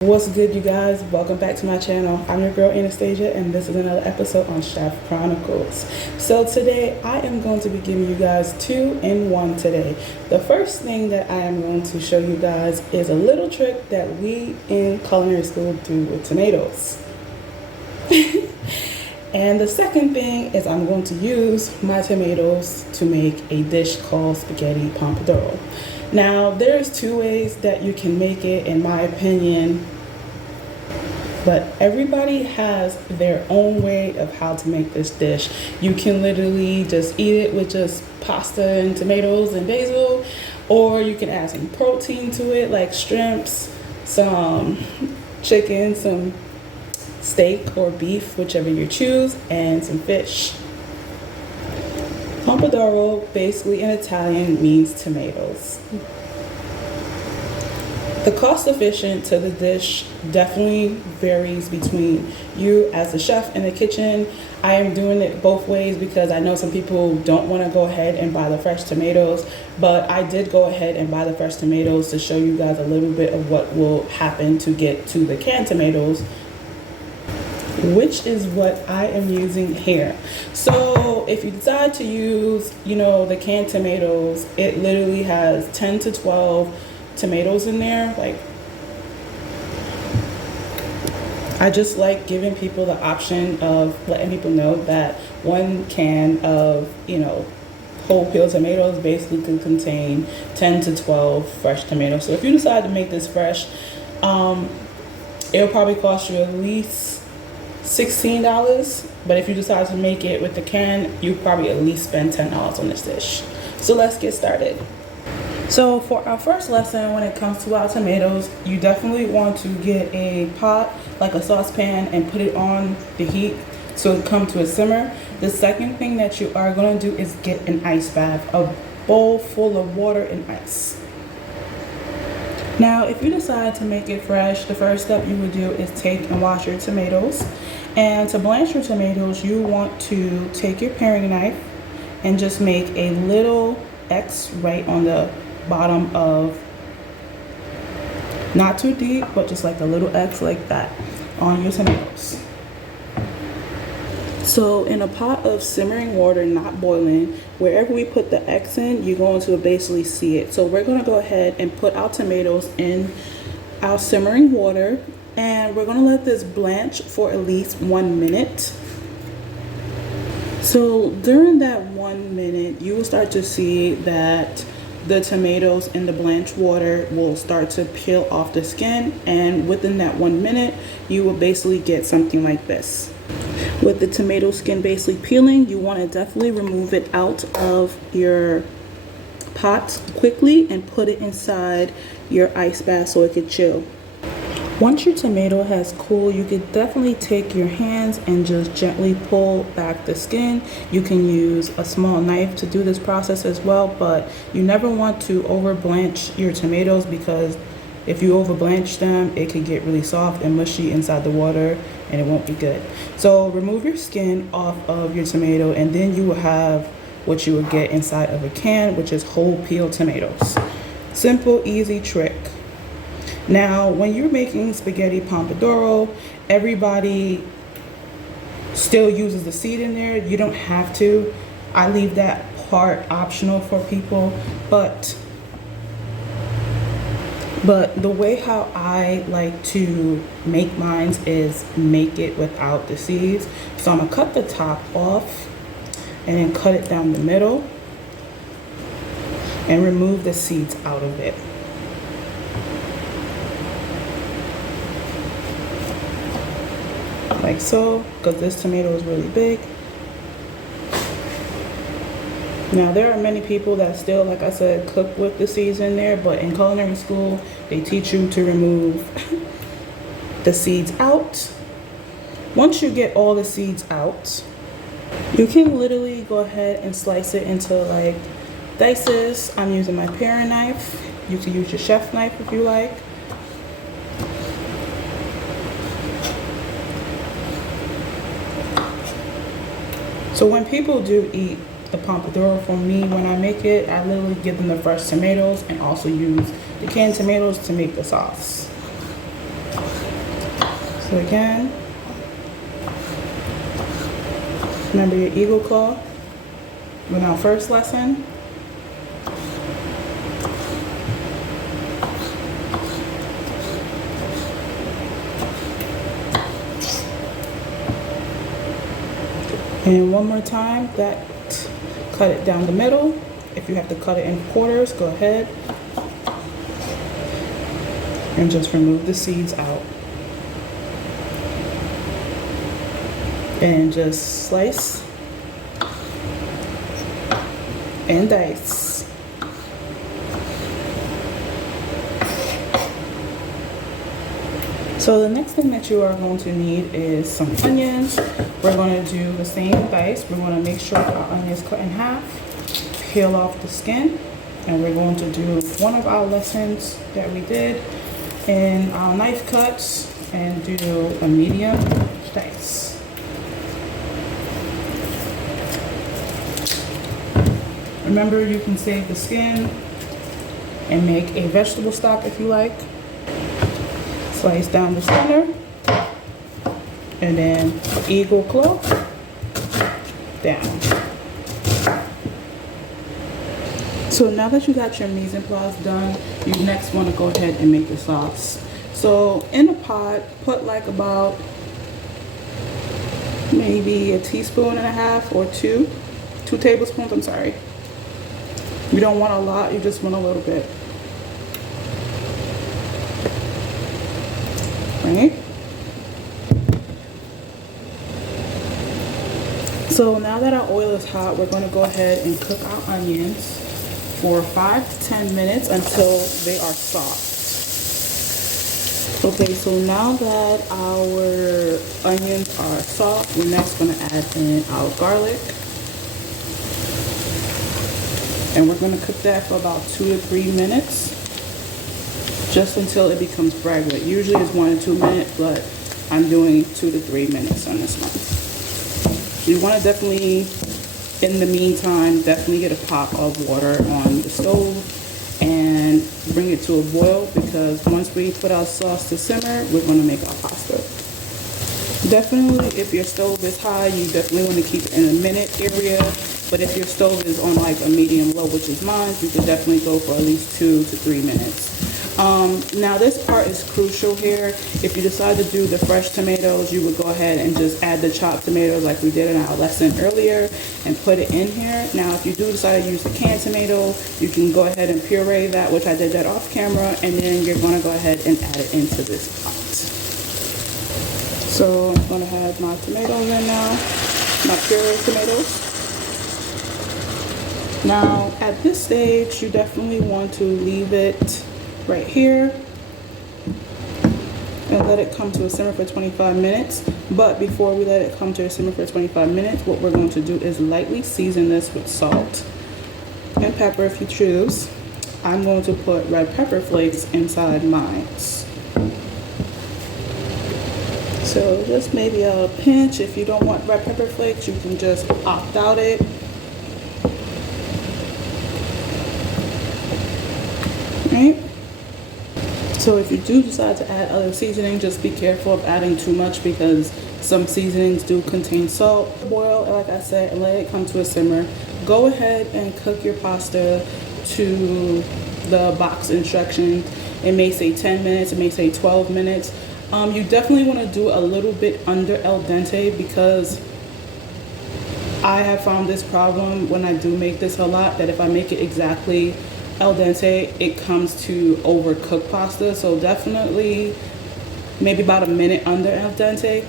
What's good, you guys? Welcome back to my channel. I'm your girl Anastasia, and this is another episode on Chef Chronicles. So today I am going to be giving you guys 2-in-1 today. The first thing that I am going to show you guys is a little trick that we in culinary school do with tomatoes. And the second thing is I'm going to use my tomatoes to make a dish called spaghetti pomodoro. Now, there's two ways that you can make it, in my opinion, but everybody has their own way of how to make this dish. You can literally just eat it with just pasta and tomatoes and basil, or you can add some protein to it, like shrimps, some chicken, some steak or beef, whichever you choose, and some fish. Pomodoro, basically in Italian, means tomatoes. The cost efficient to the dish definitely varies between you as a chef in the kitchen. I am doing it both ways because I know some people don't want to go ahead and buy the fresh tomatoes, but I did go ahead and buy the fresh tomatoes to show you guys a little bit of what will happen to get to the canned tomatoes, which is what I am using here. So if you decide to use, the canned tomatoes, it literally has 10 to 12 tomatoes in there. Like, I just like giving people the option of letting people know that one can of, whole peel tomatoes basically could contain 10 to 12 fresh tomatoes. So if you decide to make this fresh, it'll probably cost you at least $16, but if you decide to make it with the can, you probably at least spend $10 on this dish. So let's get started. So for our first lesson, when it comes to our tomatoes, you definitely want to get a pot, like a saucepan, and put it on the heat so it come to a simmer. The second thing that you are going to do is get an ice bath, a bowl full of water and ice. Now, if you decide to make it fresh, the first step you would do is take and wash your tomatoes. And to blanch your tomatoes, you want to take your paring knife and just make a little X right on the bottom of, not too deep, but just like a little X like that on your tomatoes. So in a pot of simmering water, not boiling, wherever we put the X in, you're going to basically see it. So we're going to go ahead and put our tomatoes in our simmering water, and we're going to let this blanch for at least 1 minute. So during that 1 minute, you will start to see that the tomatoes in the blanched water will start to peel off the skin, and within that 1 minute, you will basically get something like this. With the tomato skin basically peeling, you want to definitely remove it out of your pot quickly and put it inside your ice bath so it can chill. Once your tomato has cooled, you can definitely take your hands and just gently pull back the skin. You can use a small knife to do this process as well, but you never want to over blanch your tomatoes, because if you over blanch them, it can get really soft and mushy inside the water and it won't be good. So remove your skin off of your tomato, and then you will have what you would get inside of a can, which is whole peel tomatoes. Simple, easy trick. Now, when you're making spaghetti pomodoro, everybody still uses the seed in there. You don't have to. I leave that part optional for people, but the way how I like to make mine is make it without the seeds. So I'm gonna cut the top off and then cut it down the middle and remove the seeds out of it. Like so, because this tomato is really big. Now, there are many people that still, like I said, cook with the seeds in there, but in culinary school, they teach you to remove the seeds out. Once you get all the seeds out, you can literally go ahead and slice it into like dices. I'm using my paring knife. You can use your chef knife if you like. So when people do eat the pomodoro, for me, when I make it, I literally give them the fresh tomatoes and also use the canned tomatoes to make the sauce. So again, remember your eagle claw with our first lesson. And one more time, that cut it down the middle. If you have to cut it in quarters, go ahead and just remove the seeds out. And just slice and dice. So the next thing that you are going to need is some onions. We're going to do the same dice. We're going to make sure our onions cut in half, peel off the skin, and we're going to do one of our lessons that we did in our knife cuts and do a medium dice. Remember, you can save the skin and make a vegetable stock if you like. Slice down the center, and then eagle claw down. So now that you got your mise en place done, you next want to go ahead and make your sauce. So in a pot, put like about maybe a teaspoon and a half or two tablespoons, I'm sorry. You don't want a lot, you just want a little bit. Right? So now that our oil is hot, we're going to go ahead and cook our onions for 5 to 10 minutes until they are soft. Okay, so now that our onions are soft, we're next going to add in our garlic. And we're going to cook that for about 2 to 3 minutes. Just until it becomes fragrant. Usually it's 1 to 2 minutes, but I'm doing 2 to 3 minutes on this one. You want to definitely, in the meantime, definitely get a pot of water on the stove and bring it to a boil, because once we put our sauce to simmer, we're going to make our pasta. Definitely, if your stove is high, you definitely want to keep it in a minute area. But if your stove is on like a medium low, which is mine, you can definitely go for at least 2 to 3 minutes. Now this part is crucial here. If you decide to do the fresh tomatoes, you would go ahead and just add the chopped tomatoes like we did in our lesson earlier and put it in here. Now if you do decide to use the canned tomato, you can go ahead and puree that, which I did that off camera, and then you're going to go ahead and add it into this pot. So I'm going to add my tomatoes in now, my pureed tomatoes. Now at this stage, you definitely want to leave it right here and let it come to a simmer for 25 minutes. But before we let it come to a simmer for 25 minutes, what we're going to do is lightly season this with salt and pepper if you choose. I'm going to put red pepper flakes inside mine. So just maybe a pinch. If you don't want red pepper flakes, you can just opt out it. Right? So if you do decide to add other seasoning, just be careful of adding too much, because some seasonings do contain salt. Boil, like I said, and let it come to a simmer. Go ahead and cook your pasta to the box instructions. It may say 10 minutes, it may say 12 minutes. You definitely want to do a little bit under al dente, because I have found this problem when I do make this a lot, that if I make it exactly al dente, it comes to overcooked pasta. So definitely maybe about a minute under al dente.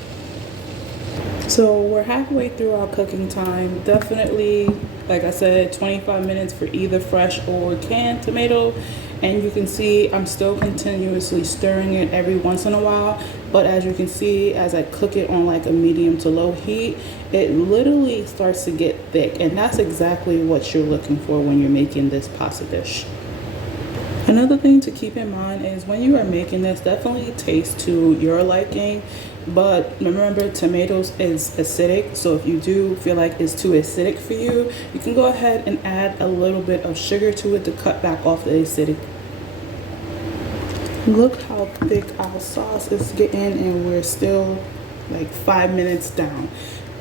So we're halfway through our cooking time. Definitely, like I said, 25 minutes for either fresh or canned tomato. And you can see I'm still continuously stirring it every once in a while. But as you can see, as I cook it on like a medium to low heat, it literally starts to get thick. And that's exactly what you're looking for when you're making this pasta dish. Another thing to keep in mind is when you are making this, definitely taste to your liking. But remember, tomatoes is acidic, so if you do feel like it's too acidic for you, you can go ahead and add a little bit of sugar to it to cut back off the acidity. Look how how thick our sauce is getting, and we're still like 5 minutes down.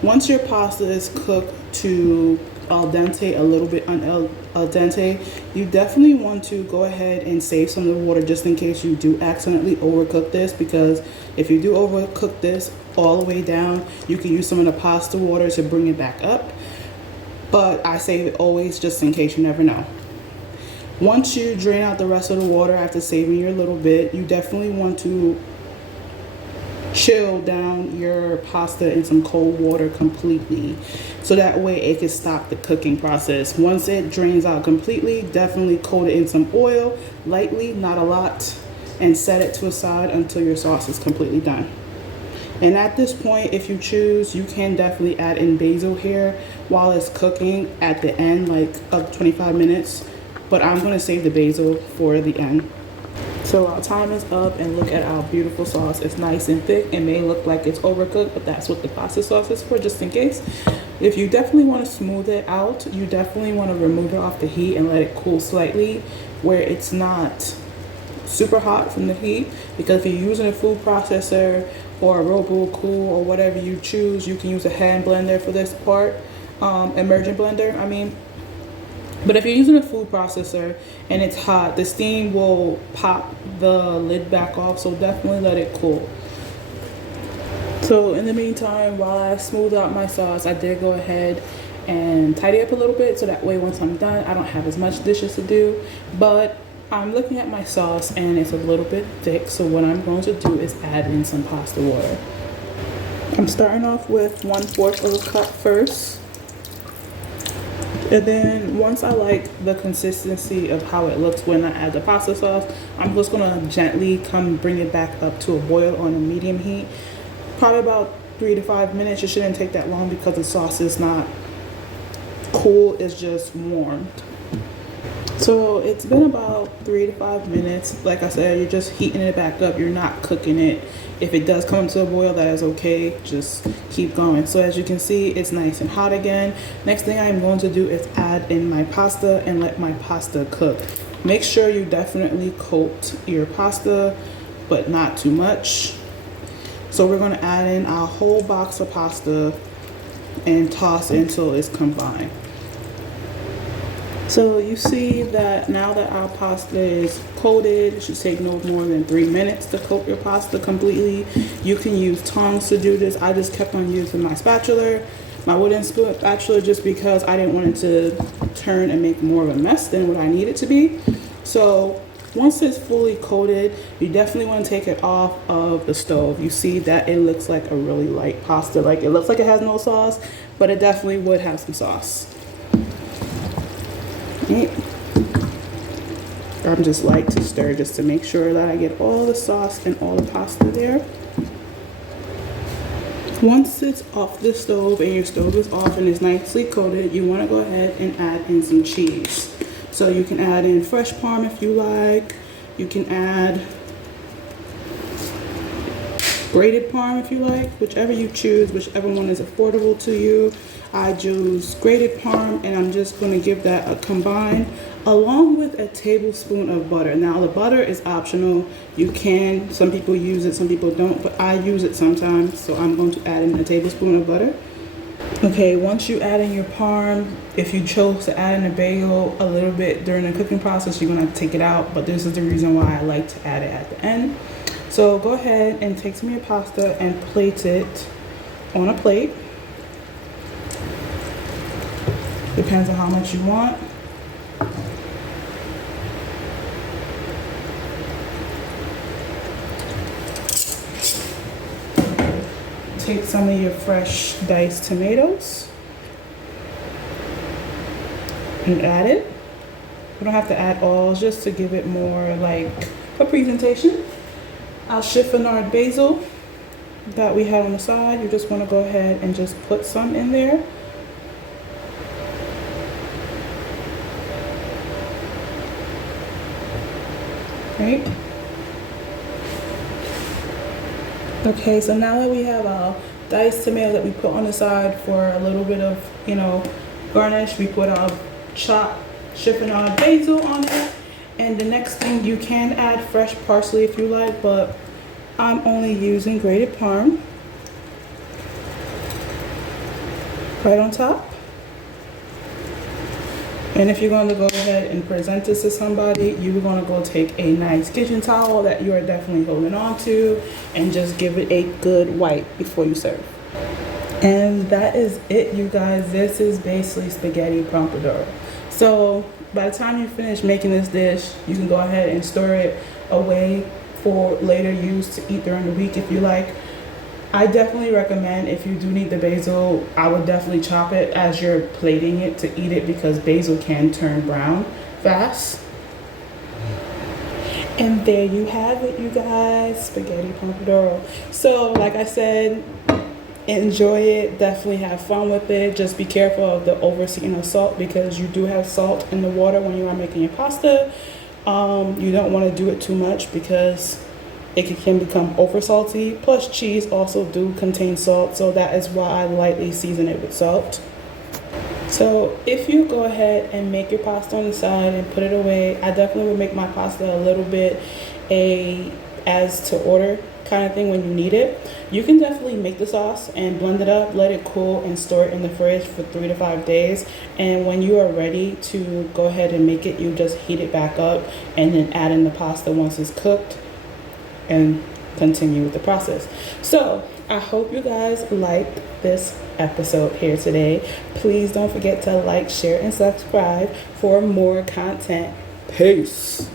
Once your pasta is cooked to al dente, a little bit al dente, you definitely want to go ahead and save some of the water just in case you do accidentally overcook this, because if you do overcook this all the way down, you can use some of the pasta water to bring it back up. But I save it always just in case, you never know. Once you drain out the rest of the water after saving your little bit, you definitely want to chill down your pasta in some cold water completely, so that way it can stop the cooking process. Once it drains out completely, definitely coat it in some oil lightly, not a lot, and set it to a side until your sauce is completely done. And at this point, if you choose, you can definitely add in basil here while it's cooking at the end, like of 25 minutes. But I'm going to save the basil for the end. So our time is up, and look at our beautiful sauce. It's nice and thick. It may look like it's overcooked, but that's what the pasta sauce is for, just in case. If you definitely want to smooth it out, you definitely want to remove it off the heat and let it cool slightly where it's not super hot from the heat, because if you're using a food processor or a Robocool or whatever you choose, you can use a hand blender for this part, emergent blender, I mean. But if you're using a food processor and it's hot, the steam will pop the lid back off, so definitely let it cool. So in the meantime, while I smooth out my sauce, I did go ahead and tidy up a little bit, so that way once I'm done, I don't have as much dishes to do. But I'm looking at my sauce and it's a little bit thick, so what I'm going to do is add in some pasta water. I'm starting off with 1/4 of a cup first. And then once I like the consistency of how it looks when I add the pasta sauce, I'm just gonna gently bring it back up to a boil on a medium heat. Probably about 3 to 5 minutes. It shouldn't take that long because the sauce is not cool, it's just warmed. So it's been about 3 to 5 minutes. Like I said, you're just heating it back up. You're not cooking it. If it does come to a boil, that is okay. Just keep going. So as you can see, it's nice and hot again. Next thing I'm going to do is add in my pasta and let my pasta cook. Make sure you definitely coat your pasta, but not too much. So we're going to add in our whole box of pasta and toss it until it's combined. So you see that now that our pasta is coated, it should take no more than 3 minutes to coat your pasta completely. You can use tongs to do this. I just kept on using my spatula, my wooden spatula, just because I didn't want it to turn and make more of a mess than what I need it to be. So once it's fully coated, you definitely want to take it off of the stove. You see that it looks like a really light pasta. Like it looks like it has no sauce, but it definitely would have some sauce. I'm just like to stir just to make sure that I get all the sauce and all the pasta there. Once it's off the stove and your stove is off and it's nicely coated, you want to go ahead and add in some cheese. So you can add in fresh parm if you like. You can add grated parm if you like, whichever you choose, whichever one is affordable to you. I choose grated parm, and I'm just going to give that a combine along with a tablespoon of butter. Now the butter is optional. You can, some people use it, some people don't, but I use it sometimes, so I'm going to add in a tablespoon of butter. Okay, once you add in your parm, if you chose to add in a bagel a little bit during the cooking process, you're going to have to take it out, but this is the reason why I like to add it at the end. So go ahead and take some of your pasta and plate it on a plate. Depends on how much you want. Take some of your fresh diced tomatoes and add it. You don't have to add all, just to give it more like a presentation. Our chiffonade basil that we had on the side, you just want to go ahead and just put some in there. Right? Okay, so now that we have our diced tomato that we put on the side for a little bit of, garnish, we put our chopped chiffonade basil on it, And the next thing, you can add fresh parsley if you like, but I'm only using grated parm right on top. And if you're going to go ahead and present this to somebody, you're going to go take a nice kitchen towel that you are definitely holding on to and just give it a good wipe before you serve. And that is it, you guys. This is basically spaghetti pomodoro. So by the time you finish making this dish, you can go ahead and store it away for later use to eat during the week if you like. I definitely recommend, if you do need the basil, I would definitely chop it as you're plating it to eat it, because basil can turn brown fast. And there you have it, you guys, spaghetti pomodoro. So like I said, enjoy it, definitely have fun with it. Just be careful of the overseating of salt, because you do have salt in the water when you are making your pasta. You don't want to do it too much because it can become over salty. Plus cheese also do contain salt, so that is why I lightly season it with salt. So if you go ahead and make your pasta on the side and put it away, I definitely would make my pasta a little bit as to order kind of thing when you need it. You can definitely make the sauce and blend it up, let it cool, and store it in the fridge for 3 to 5 days. And when you are ready to go ahead and make it, you just heat it back up and then add in the pasta once it's cooked and continue with the process. So I hope you guys liked this episode here today. Please don't forget to like, share, and subscribe for more content. Peace.